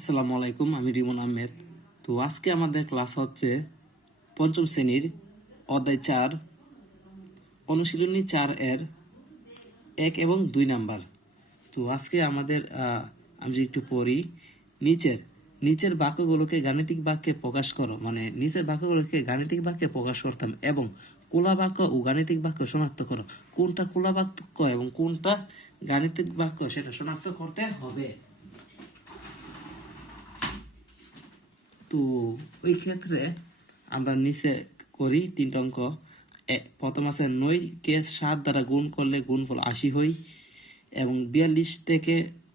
আসসালামু আলাইকুম, আমি রিমন আহমেদ। তো আজকে আমাদের ক্লাস হচ্ছে পঞ্চম শ্রেণির অধ্যায় চার, অনুশীলনী চার এর এক এবং দুই নাম্বার। তো আজকে আমাদের আমি যদি একটু পড়ি, নিচের নিচের বাক্যগুলোকে গাণিতিক বাক্যে প্রকাশ করো। মানে নিচের বাক্যগুলোকে গাণিতিক বাক্যে প্রকাশ করতাম এবং কোলা বাক্য ও গাণিতিক বাক্য শনাক্ত করো। কোনটা কোলা বাক্য এবং কোনটা গাণিতিক বাক্য সেটা শনাক্ত করতে হবে। তো ওই ক্ষেত্রে আমরা নিচে করি তিনটা অঙ্ক। প্রথম আছে নয়কে সাত দ্বারা গুণ করলে গুণফল আশি হই এবং বিয়াল্লিশ থেকে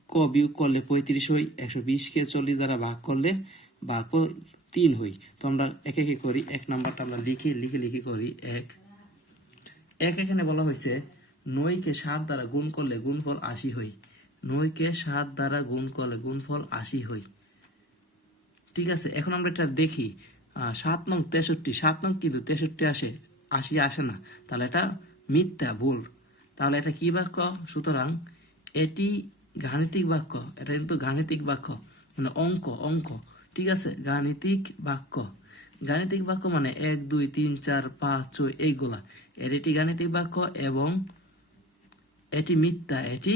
ক বিয়োগ করলে পঁয়ত্রিশ হই একশো বিশকে চল্লিশ দ্বারা ভাগ করলে ভাগ তিন হই তো আমরা একে একে করি, এক নাম্বারটা আমরা লিখি, লিখে লিখে করি এক। এক এখানে বলা হয়েছে নয়কে সাত দ্বারা গুণ করলে গুণফল আশি হই নয়কে সাত দ্বারা গুণ করলে গুণফল আশি হই ঠিক আছে, এখন আমরা এটা দেখি। সাত নং তেষট্টি, সাত নং কিন্তু তেষট্টি আসে, আশি আসে না। তাহলে এটা মিথ্যা, ভুল। তাহলে এটা কি বাক্য? সুতরাং এটি গাণিতিক বাক্য, এটা কিন্তু গাণিতিক বাক্য মানে অঙ্ক অঙ্ক। ঠিক আছে, গাণিতিক বাক্য। গাণিতিক বাক্য মানে এক, দুই, তিন, চার, পাঁচ, ছয়, এইগুলা। এর এটি গাণিতিক বাক্য এবং এটি মিথ্যা এটি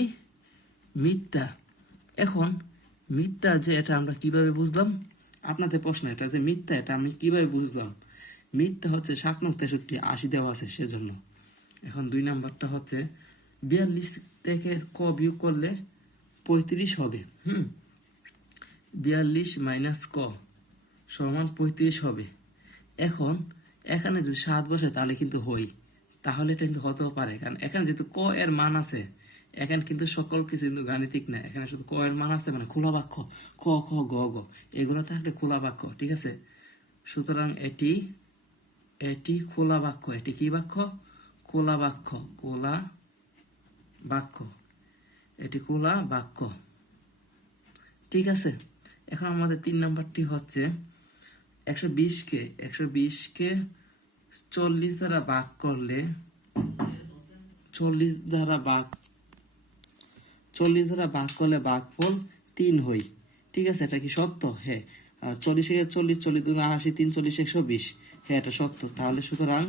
মিথ্যা। এখন মিথ্যা যে এটা আমরা কীভাবে বুঝলাম? আপনাদের প্রশ্ন এটা যে মিথ্যা, এটা আমি কীভাবে বুঝলাম? মিথ্যা হচ্ছে সাত নং তেষট্টি, আশি দেওয়া আছে সেজন্য। এখন দুই নাম্বারটা হচ্ছে বিয়াল্লিশ থেকে ক বিয়োগ করলে পঁয়ত্রিশ হবে, হুম? বিয়াল্লিশ মাইনাস ক সমান পঁয়ত্রিশ হবে। এখন এখানে যদি সাত বসে তাহলে কিন্তু হই। তাহলে এটা কিন্তু হতেও পারে, কারণ এখানে যেহেতু ক এর মান আছে এখানে কিন্তু সকল কিছু কিন্তু গাণিতিক না। এখানে শুধু ক এর মান আছে মানে খোলা বাক্য। ক, খ, গ গ। এগুলো থাকলে খোলা বাক্য, ঠিক আছে? সুতরাং এটি এটি খোলা বাক্য। এটি কি বাক্য? খোলা বাক্য। খোলা বাক্য। এটি খোলা বাক্য। ঠিক আছে? এখন আমাদের তিন নাম্বারটি হচ্ছে একশো বিশকে একশো বিশকে চল্লিশ দ্বারা ভাগ করলে, চল্লিশ দ্বারা ভাগ চল্লিশ দ্বারা ভাগ করলে ভাগফল তিন হই। ঠিক আছে, এটা কি সত্য? হ্যাঁ। আর চল্লিশে চল্লিশ চল্লিশ দুগুণ আশি, তিন চল্লিশ একশো বিশ। হ্যাঁ এটা সত্য। তাহলে সুতরাং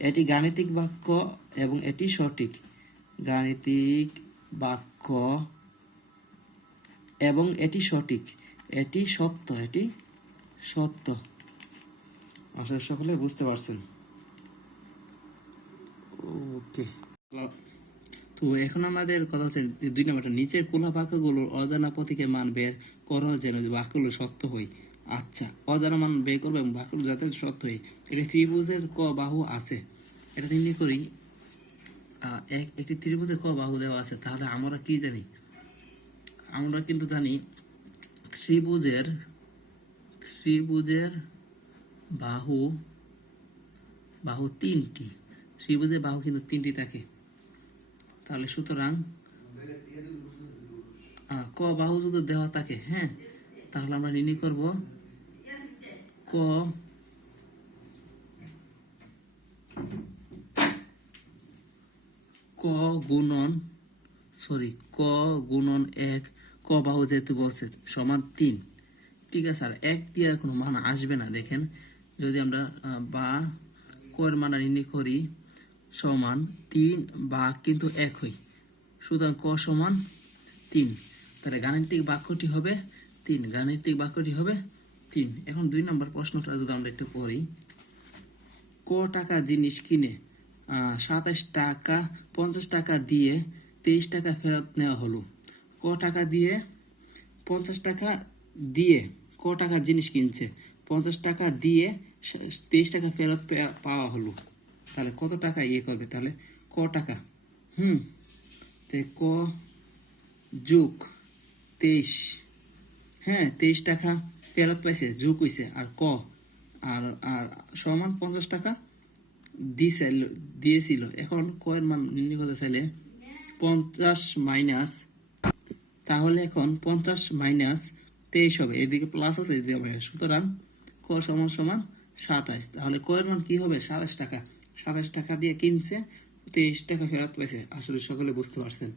এটি গাণিতিক বাক্য এবং এটি সঠিক। গাণিতিক বাক্য এবং এটি সঠিক। এটি সত্য এটি সত্য। আসলে সকলে বুঝতে পারছেন। ওকে। তো এখন আমাদের কথা হচ্ছে দুই নম্বরটা, নিচের কোলা বাক্যগুলোর অজানা প্রতীকের মান বের করো যেন বাক্যগুলো সত্য হয় আচ্ছা অজানা মান বের করব এবং বাক্যগুলো যাতে সত্য হয় এটা ত্রিভুজের ক বাহু আছে। এটা নির্ণয় করি। এক, একটি ত্রিভুজের ক বাহু দেওয়া আছে, তাহলে আমরা কি জানি? আমরা কিন্তু জানি ত্রিভুজের ত্রিভুজের বাহু বাহু তিনটি। ত্রিভুজের বাহু কিন্তু তিনটি থাকে। তাহলে সুতরাং ক বাহু যদি দেওয়া থাকে হ্যাঁ? তাহলে আমরা নির্ণয় করব ক ক গুণন, সরি, ক গুণন এক, ক বাহু যেহেতু বলছে, সমান তিন। ঠিক আছে, আর এক দিয়ে কোনো মান আসবে না, দেখেন। যদি আমরা বা কর মান নির্ণয় করি সমান তিন বা কিন্তু এক হই। সুতরাং ক সমান তিন। তাহলে গাণিতিক বাক্যটি হবে তিন। গাণিতিক বাক্যটি হবে তিন। এখন দুই নম্বর প্রশ্নটা যদি আমরা একটু পড়ি। ক টাকা জিনিস কিনে সাতাশ টাকা, পঞ্চাশ টাকা দিয়ে তেইশ টাকা ফেরত নেওয়া হলো। ক টাকা দিয়ে, পঞ্চাশ টাকা দিয়ে ক টাকা জিনিস কিনছে, পঞ্চাশ টাকা দিয়ে তেইশ টাকা ফেরত পাওয়া হলো। তাহলে কত টাকা ইয়ে করবে? তাহলে ক টাকা? হুম। তে ক যোগ তেইশ। হ্যাঁ তেইশ টাকা ফেরত পাইছে, যোগ হইছে। আর ক? আর আর সমান পঞ্চাশ টাকা দিছিল, দিয়েছিল। এখন কয়ের মান নির্ণয় করতে চাইলে পঞ্চাশ মাইনাস, তাহলে এখন পঞ্চাশ মাইনাস তেইশ হবে। এদিকে প্লাস আছে, এদিকে সুতরাং ক সমান সমান সাতাশ তাহলে কয়ের মান কি হবে? সাতাশ টাকা। সাতাশ টাকা দিয়ে কিনছে তেইশ টাকা ফেরত পাইছে। আসলে সকলে বুঝতে পারছেন।